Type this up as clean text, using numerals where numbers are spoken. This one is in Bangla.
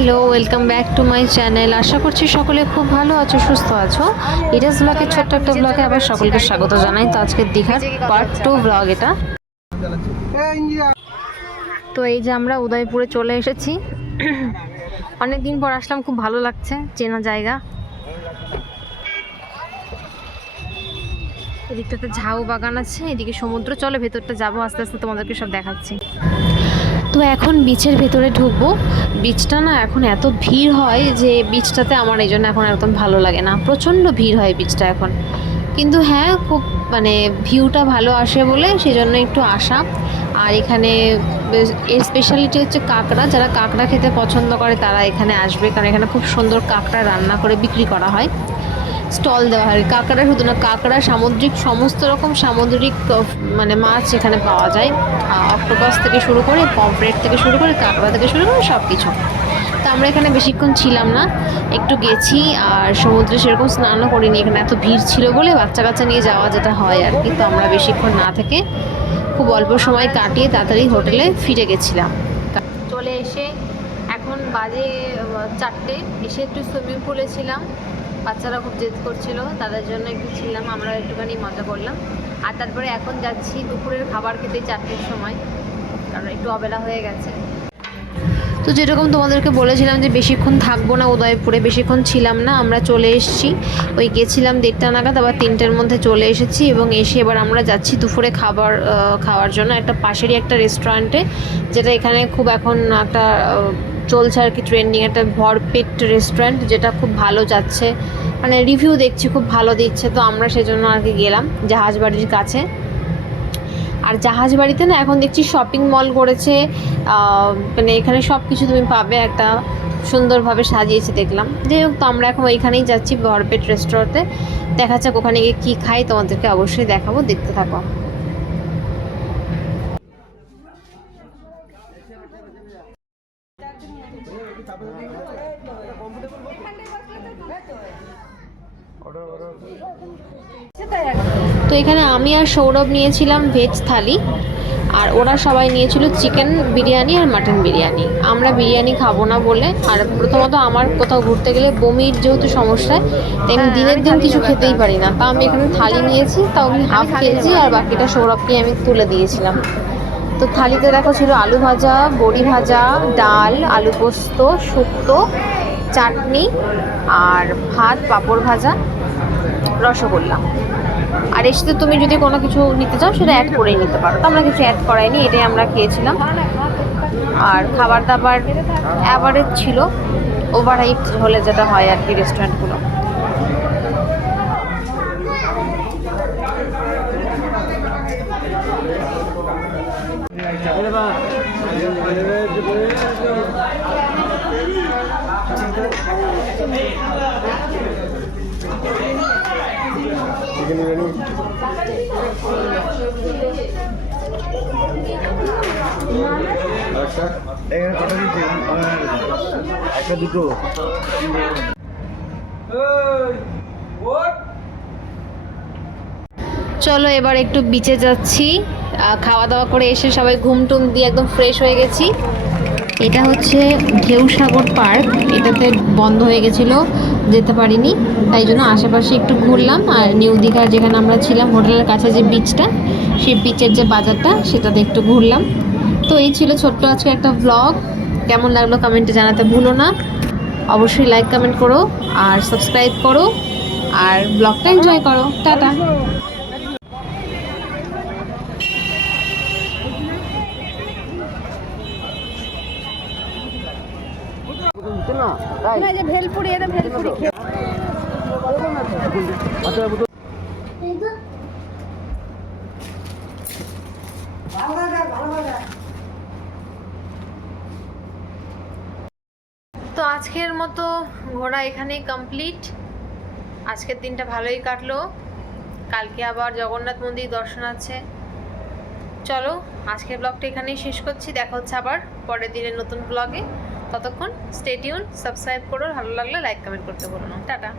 Hello, welcome back to my channel. আশা করছি সকলে খুব ভালো আছো, সুস্থ আছো। ইরাজ ব্লগের ছোট্ট একটা ব্লগে আবার সকলকে স্বাগত জানাই। তো আজকে দীঘার পার্ট 2 ব্লগ এটা। তো এই যে আমরা উদয়পুরে চলে এসেছি। অনেক দিন পর আসলাম, খুব ভালো লাগছে, চেনা জায়গা। এদিকটাতে ঝাউ বাগান আছে, এদিকে সমুদ্র। চলো ভেতরটা যাবো, আস্তে আস্তে তোমাদেরকে সব দেখাচ্ছি। তো এখন বিচের ভেতরে ঢুকবো। বিচটা না এখন এত ভিড় হয় যে বিচটাতে আমার এই জন্য এখন একদম ভালো লাগে না, প্রচণ্ড ভিড় হয় বিচটা এখন। কিন্তু হ্যাঁ, খুব মানে ভিউটা ভালো আসে বলে সেই জন্য একটু আসা। আর এখানে এর স্পেশালিটি হচ্ছে কাঁকড়া। যারা কাঁকড়া খেতে পছন্দ করে তারা এখানে আসবে, কারণ এখানে খুব সুন্দর কাঁকড়া রান্না করে বিক্রি করা হয়। স্টল দেওয়া হয়। কাঁকড়া শুধু না, কাঁকড়া সামুদ্রিক সমস্ত রকম সামুদ্রিক মানে মাছ এখানে পাওয়া যায়। অক্টোপাস থেকে শুরু করে, পমফ্রেট থেকে শুরু করে, কাঁকড়া থেকে শুরু করে সব কিছু। তো আমরা এখানে বেশিক্ষণ ছিলাম না, একটু গেছি। আর সমুদ্রে সেরকম স্নানও করিনি, এখানে এত ভিড় ছিল বলে বাচ্চা কাচ্চা নিয়ে যাওয়া যেটা হয় আর কি। তো আমরা বেশিক্ষণ না থেকে খুব অল্প সময় কাটিয়ে তাড়াতাড়ি হোটেলে ফিরে গেছিলাম। চলে এসে এখন বাজে 4টে। এসে একটু সুইমিং পুলে ছিলাম, বাচ্চারা খুব জেদ করছিল, তাদের জন্য একটু ছিলাম, আমরা একটুখানি মজা করলাম। আর তারপরে এখন যাচ্ছি দুপুরের খাবার খেতে 4টের সময়, কারণ একটু অবেলা হয়ে গেছে। তো যেরকম তোমাদেরকে বলেছিলাম যে বেশিক্ষণ থাকবো না উদয়পুরে, বেশিক্ষণ ছিলাম না, আমরা চলে এসেছি। ওই গেছিলাম 1:30টা নাগাদ, আবার 3টের মধ্যে চলে এসেছি। এবং এসে এবার আমরা যাচ্ছি দুপুরে খাওয়ার জন্য একটা পাশেরই একটা রেস্টুরেন্টে, যেটা এখানে খুব এখন একটা চলছে আর কি, ট্রেন্ডিং একটা ভরপেট রেস্টুরেন্ট, যেটা খুব ভালো যাচ্ছে, মানে রিভিউ দেখছি খুব ভালো দিচ্ছে। তো আমরা সেজন্য আর কি গেলাম, জাহাজবাড়ির কাছে। আর জাহাজবাড়িতে না এখন দেখছি শপিং মল করেছে, মানে এখানে সব কিছু তুমি পাবে, একটা সুন্দরভাবে সাজিয়েছে দেখলাম। যাই হোক, তো আমরা এখন ওইখানেই যাচ্ছি, ভরপেট রেস্টুরেন্টে। দেখা যাক ওখানে গিয়ে কী খাই, তোমাদেরকে অবশ্যই দেখাবো, দেখতে থাকো। তো এখানে আমি আর সৌরভ নিয়েছিলাম ভেজ থালি, আর ওরা সবাই নিয়েছিল চিকেন বিরিয়ানি আর মাটন বিরিয়ানি। আমরা বিরিয়ানি খাবো না বলে, আর প্রথমত আমার কোথাও ঘুরতে গেলে বমির যেহেতু সমস্যা, তাই আমি দিনের দিন কিছু খেতেই পারি না। তা আমি এখানে থালি নিয়েছি, তাও আমি হাফ খেয়েছি, আর বাকিটা সৌরভকে আমি তুলে দিয়েছিলাম। তো থালিতে দেখো ছিল আলু ভাজা, বড়ি ভাজা, ডাল, আলু পোস্ত, শুক্তো, চাটনি, আর ভাত, পাঁপড় ভাজা, রসগোল্লা। আর এর সাথে তুমি যদি কোনো কিছু নিতে চাও সেটা অ্যাড করেই নিতে পারো। তো আমরা কিছু অ্যাড করাইনি, এটাই আমরা খেয়েছিলাম। আর খাবার দাবার অ্যাভারেজ ছিল, ওভারহাইট হলে যেটা হয় আর কি রেস্টুরেন্টগুলো। একটা দুটো চলো এবার একটু বিচে যাচ্ছি। খাওয়া দাওয়া করে এসে সবাই ঘুম টুম দিয়ে একদম ফ্রেশ হয়ে গেছি। এটা হচ্ছে ঢেউসাগর পার্ক, এটাতে বন্ধ হয়ে গেছিলো, যেতে পারিনি, তাই জন্য আশেপাশে একটু ঘুরলাম। আর নিউ দীঘা যেখানে আমরা ছিলাম হোটেলের কাছে যে বিচটা, সেই বিচের যে বাজারটা, সেটাতে একটু ঘুরলাম। তো এই ছিল ছোট্ট আজকে একটা ব্লগ। কেমন লাগলো কমেন্টে জানাতে ভুলো না, অবশ্যই লাইক কমেন্ট করো আর সাবস্ক্রাইব করো, আর ব্লগটা এনজয় করো। টাটা। ভেলপুরি, এটা ভেলপুরি তো আজকের মতো ঘোরা এখানেই কমপ্লিট। আজকের দিনটা ভালোই কাটলো, কালকে আবার জগন্নাথ মন্দির দর্শন আছে। চলো আজকের ব্লগটা এখানেই শেষ করছি, দেখা হচ্ছে আবার পরের দিনের নতুন ব্লগে। ততক্ষণ স্টে টিউন, সাবস্ক্রাইব করো, ভালো লাগলে লাইক কমেন্ট করতে ভুলো না। টাটা।